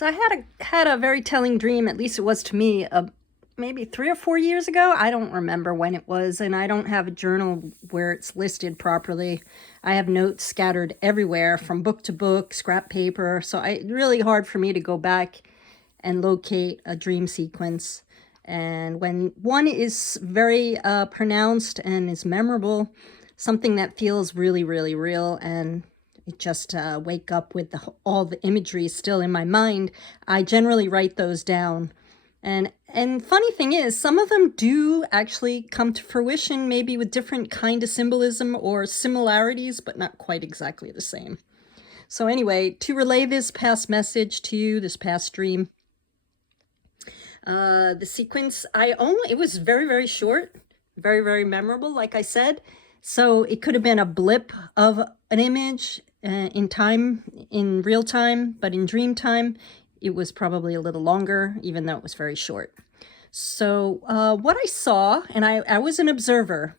So I had a very telling dream, at least it was to me, maybe 3 or 4 years ago. I don't remember when it was, and I don't have a journal where it's listed properly. I have notes scattered everywhere from book to book, scrap paper, so it's really hard for me to go back and locate a dream sequence. And when one is very pronounced and is memorable, something that feels really, really real, and it just wake up with all the imagery still in my mind, I generally write those down. And funny thing is, some of them do actually come to fruition, maybe with different kind of symbolism or similarities, but not quite exactly the same. So anyway, to relay this past message to you, this past dream, the sequence, it was very, very short, very, very memorable, like I said. So it could have been a blip of an image in time, in real time, but in dream time, it was probably a little longer, even though it was very short. So what I saw, and I was an observer,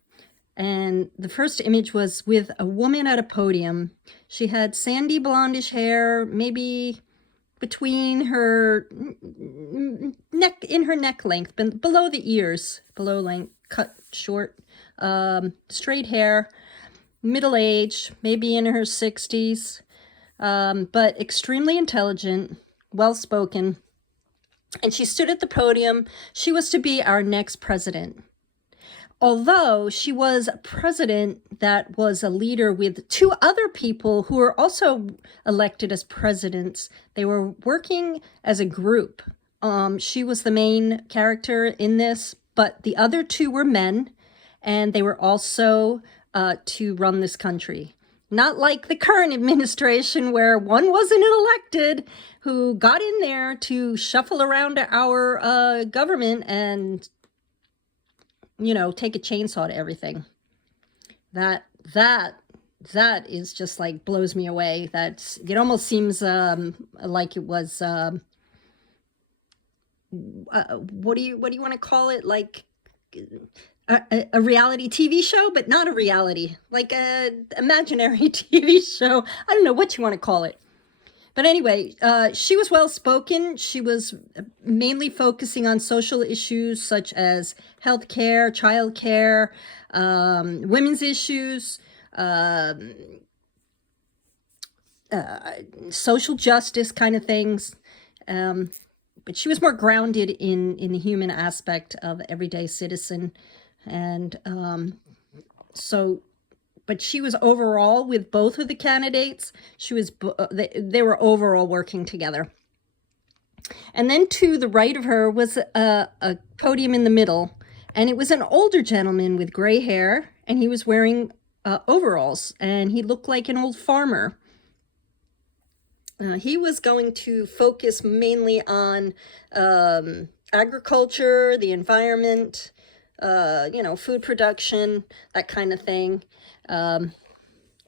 and the first image was with a woman at a podium. She had sandy blondish hair, maybe between her neck, in her neck length, below the ears, below length, cut short, straight hair, middle-aged, maybe in her 60s, but extremely intelligent, well-spoken. And she stood at the podium. She was to be our next president. Although she was a president that was a leader with two other people who were also elected as presidents, they were working as a group. She was the main character in this, but the other two were men, and they were also to run this country. Not like the current administration, where one wasn't elected, who got in there to shuffle around our government and, you know, take a chainsaw to everything. That is just like blows me away. It almost seems like it was what do you want to call it? Like a reality TV show, but not a reality, like a imaginary TV show. I don't know what you want to call it. But anyway, she was well-spoken. She was mainly focusing on social issues such as healthcare, childcare, women's issues, social justice kind of things. But she was more grounded in the human aspect of everyday citizen. And but she was overall, with both of the candidates, they were overall working together. And then to the right of her was a podium in the middle, and it was an older gentleman with gray hair, and he was wearing overalls, and he looked like an old farmer. He was going to focus mainly on agriculture, the environment, you know, food production, that kind of thing. And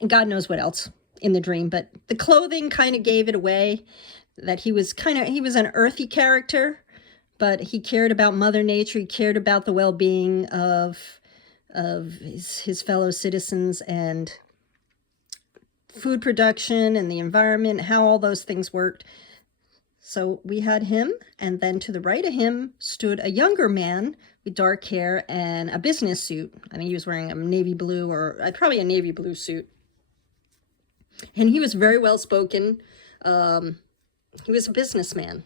God knows what else in the dream, but the clothing kind of gave it away that he was an earthy character, but he cared about Mother Nature. He cared about the well-being of his fellow citizens and food production and the environment, how all those things worked. So we had him, and then to the right of him stood a younger man with dark hair and a business suit. I think he was wearing a navy blue, or probably a navy blue suit. And he was very well spoken. He was a businessman.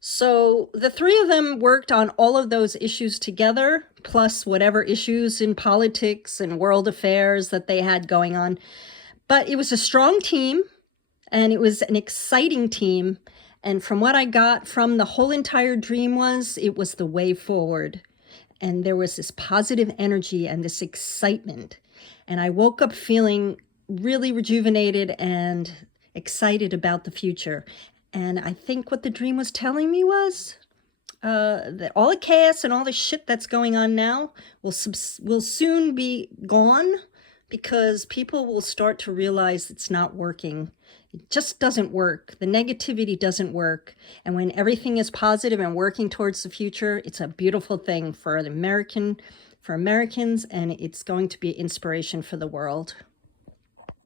So the three of them worked on all of those issues together, plus whatever issues in politics and world affairs that they had going on. But it was a strong team, and it was an exciting team. And from what I got from the whole entire dream it was the way forward. And there was this positive energy and this excitement. And I woke up feeling really rejuvenated and excited about the future. And I think what the dream was telling me was that all the chaos and all the shit that's going on now will soon be gone, because people will start to realize it's not working. It just doesn't work. The negativity doesn't work. And when everything is positive and working towards the future, it's a beautiful thing for Americans, and it's going to be inspiration for the world.